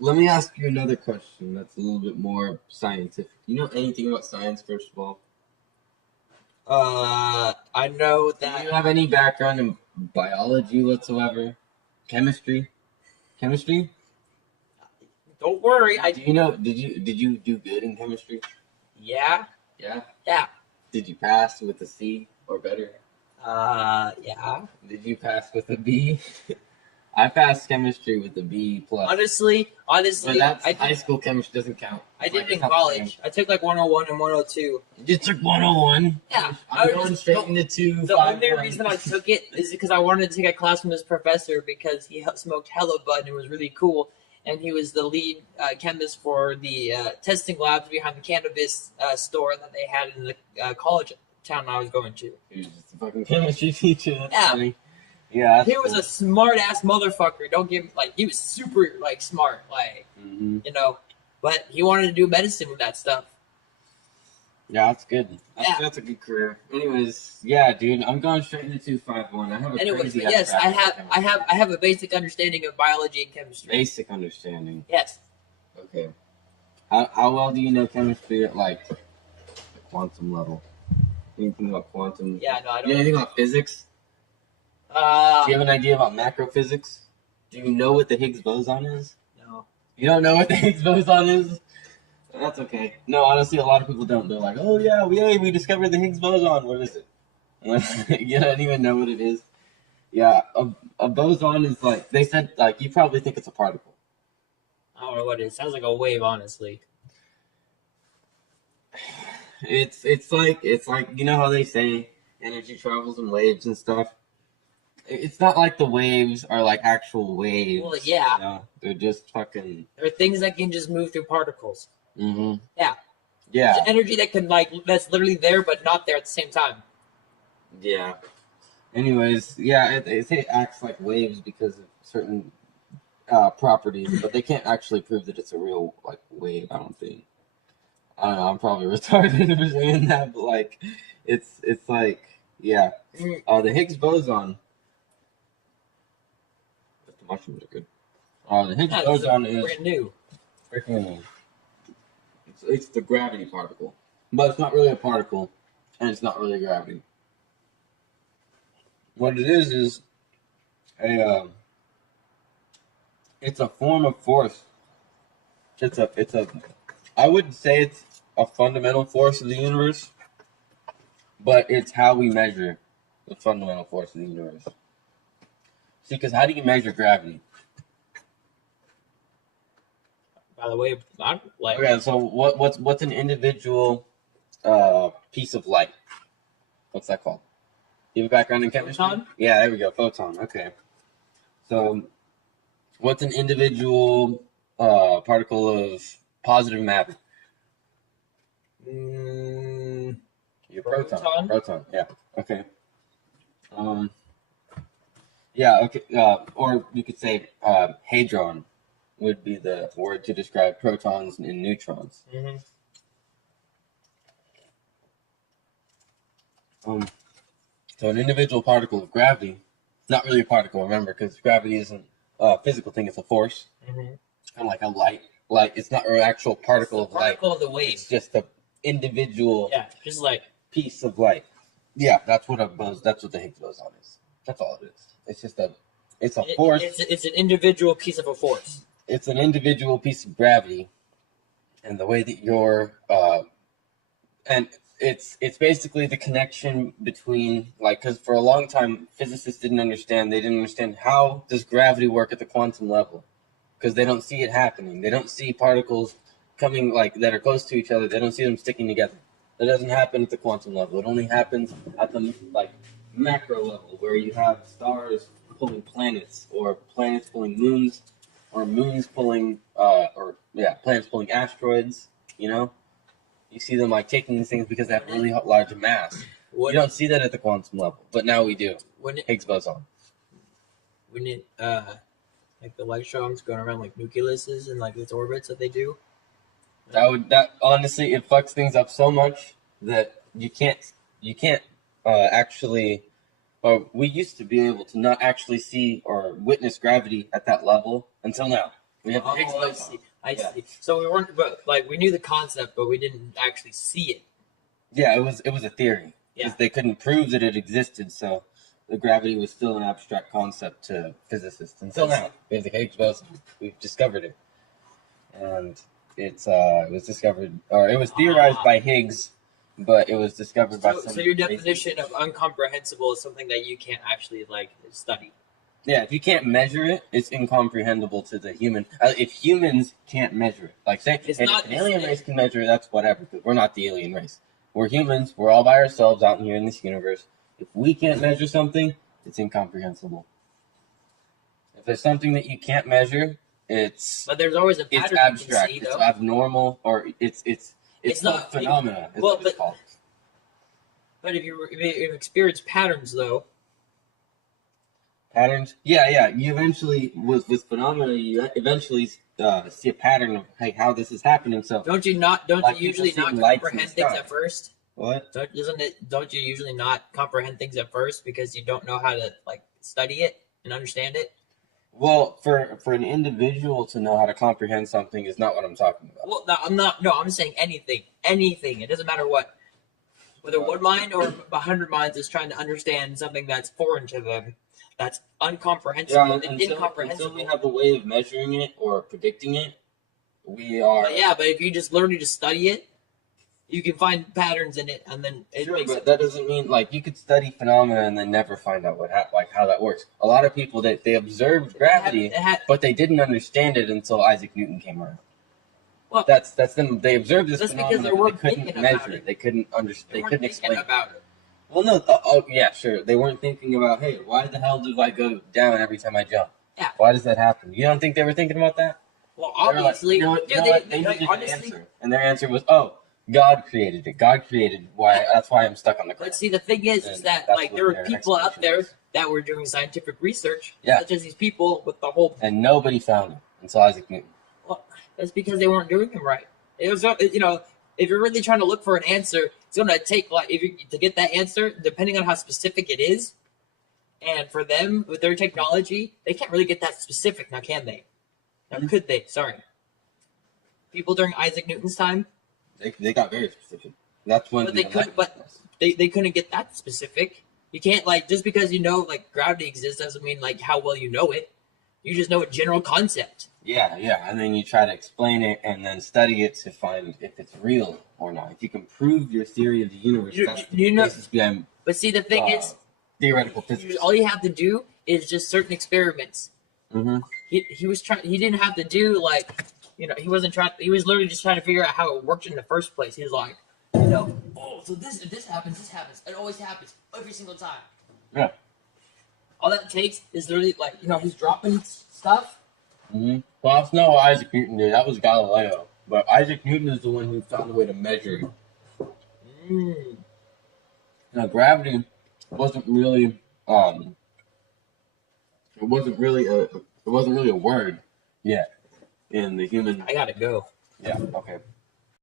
let me ask you another question that's a little bit more scientific. Do you know anything about science, first of all? I know Do that. you have any background in biology whatsoever? Chemistry? Chemistry? Don't worry. Do you know? Did you do good in chemistry? Yeah. Yeah. Yeah. Did you pass with a C or better? Yeah. Did you pass with a B? I passed chemistry with a B plus. Honestly, But that's I high did. school chemistry doesn't count. I did it in It's not the same. college. I took like 101 and 102. You just took 101. Yeah. I'm going straight into two. The only reason I took it is because I wanted to take a class from this professor because he smoked hella bud and it was really cool. And he was the lead chemist for the testing labs behind the cannabis store that they had in the college town I was going to. He was just a fucking chemistry teacher. That's Yeah. funny. Yeah, He was a smart ass motherfucker. Don't give like he was super like smart, like you know. But he wanted to do medicine with that stuff. Yeah, that's good. Yeah. That's a good career. Anyways, yeah, dude, I'm going straight into 251. I have a Anyways, crazy yes, ass I background in have a basic understanding of biology and chemistry. basic understanding. Yes. Okay. How well do you know chemistry at like the quantum level? Anything about quantum? Yeah, no, I You don't. know anything about physics? Do you have an idea about macrophysics? Do you know what the Higgs boson is? No. You don't know what the Higgs boson is? That's okay. No, honestly, a lot of people don't. They're like, "Oh yeah, we discovered the Higgs boson. What is it?" You don't even know what it is. Yeah, a boson is like they said. Like you probably think it's a particle. I don't know what it is. Sounds like a wave, honestly. It's like you know how they say energy travels in waves and stuff. It's not like the waves are like actual waves. Well, yeah. You know? They're just fucking. There are things that can just move through particles. Mm-hmm. Yeah. Yeah. It's energy that can that's literally there but not there at the same time. Yeah. Anyways, yeah, it acts like waves because of certain properties, but they can't actually prove that it's a real like wave. I don't think. I don't know. I'm probably retarded for saying that, but like, it's like yeah. The Higgs boson. The mushrooms are good. The Higgs boson is brand new. freaking. It's the gravity particle, but it's not really a particle, and it's not really gravity. What it is a it's a form of force. It's a I wouldn't say it's a fundamental force of the universe, but it's how we measure the fundamental force of the universe. See, because how do you measure gravity? By the way, I'm like. Okay, so what's an individual piece of light? What's that called? Do you have a background in chemistry? Photon? Yeah, there we go. Photon. Okay. So, what's an individual particle of positive matter? Your proton. Proton. Yeah. Okay. Yeah. Okay. Or you could say hadron would be the word to describe protons and neutrons. Mm-hmm. So an individual particle of gravity, not really a particle, remember, because gravity isn't a physical thing; it's a force. Mm-hmm. Kind of like a light. Like it's not an actual particle of light. Particle of the wave. It's just an individual. Yeah, just like piece of light. Yeah, that's what the Higgs boson is. That's all it is. It's just it's a force. It's an individual piece of a force. It's an individual piece of gravity, and the way that you're and it's basically the connection between because for a long time physicists didn't understand. They didn't understand how does gravity work at the quantum level because they don't see it happening. They don't see particles coming that are close to each other. They don't see them sticking together. That doesn't happen at the quantum level. It only happens at the macro level where you have stars pulling planets or planets pulling moons or moons pulling planets pulling asteroids. You know. You see them taking these things because they have really large mass. You don't see that at the quantum level, but now we do. Higgs boson. When it the electrons going around nucleuses and its orbits that they do. That honestly it fucks things up so much that you can't actually. Or we used to be able to not actually see or witness gravity at that level until now. We have the Higgs Oh, I boson. see. I Yeah. see. So we weren't, but like we knew the concept, but we didn't actually see it. Yeah, it was a theory because Yeah. they couldn't prove that it existed, so the gravity was still an abstract concept to physicists until now. We have the Higgs boson. We've discovered it, and it was discovered, or it was theorized by Higgs, but it was discovered by some. So your definition of incomprehensible is something that you can't actually like study. Yeah, if you can't measure it, it's incomprehensible to the human. If humans can't measure it, like say, It's if not- an alien race can measure it, that's whatever. Because we're not the alien race. We're humans. We're all by ourselves out here in this universe. If we can't measure something, it's incomprehensible. If there's something that you can't measure, But there's always a it's pattern abstract. you can see, It's though. abnormal, or it's It's called not- phenomena. Is well, what it's called. But if you experience patterns, though, Patterns. Yeah. You eventually with phenomena, you eventually see a pattern of how this is happening. So don't you Like usually people not seeing lights in comprehend the things sky. at first? what? Don't you usually not comprehend things at first because you don't know how to like study it and understand it? Well, for an individual to know how to comprehend something is not what I'm talking about. Well, no, I'm not. No, I'm saying anything. Anything. It doesn't matter what. Whether one mind or 100 minds is trying to understand something that's foreign to them, that's uncomprehensible, and incomprehensible. Until we have a way of measuring it or predicting it, we are. But if you just learn to study it, you can find patterns in it, and then it Sure, makes but it. that doesn't mean like you could study phenomena and then never find out how that works. A lot of people they observed gravity, but they didn't understand it until Isaac Newton came around. Well, That's them. They observed this That's because phenomenon, they but weren't they couldn't thinking about measure it. it. They couldn't understand. They couldn't explain it. about it. Well, no. Yeah, sure. They weren't thinking about, hey, why the hell do I go down every time I jump? Yeah. Why does that happen? You don't think they were thinking about that? Well, They were like, obviously, you know what? They like, needed honestly, an answer, and their answer was, oh, God created it. God created why. That's why I'm stuck on the ground. But see, the thing is And that that's like what there were their people out explanation there was. that were doing scientific research, Yeah. such as these people with the whole. And nobody found it until Isaac Newton. Well, that's because they weren't doing them right. It was, if you're really trying to look for an answer, it's going to take to get that answer, depending on how specific it is. And for them, with their technology, they can't really get that specific now, can they? Now, could they? Sorry. People during Isaac Newton's time, They got very specific. That's when But they couldn't- they couldn't get that specific. You can't just because you know gravity exists doesn't mean how well you know it. You just know a general concept. Yeah, and then you try to explain it and then study it to find if it's real or not. If you can prove your theory of the universe, that's the basis behind But see, the thing is, theoretical physics. all you have to do is just certain experiments. Mm-hmm. He was trying. He didn't have to do he wasn't trying. He was literally just trying to figure out how it worked in the first place. He was like, so this happens. This happens. It always happens every single time. Yeah. All that takes is literally he's dropping stuff. Mm-hmm. Well, that's not what Isaac Newton did. That was Galileo. But Isaac Newton is the one who found a way to measure it. Now, gravity wasn't really it wasn't really a word yet in the human. I gotta go. Yeah. Okay.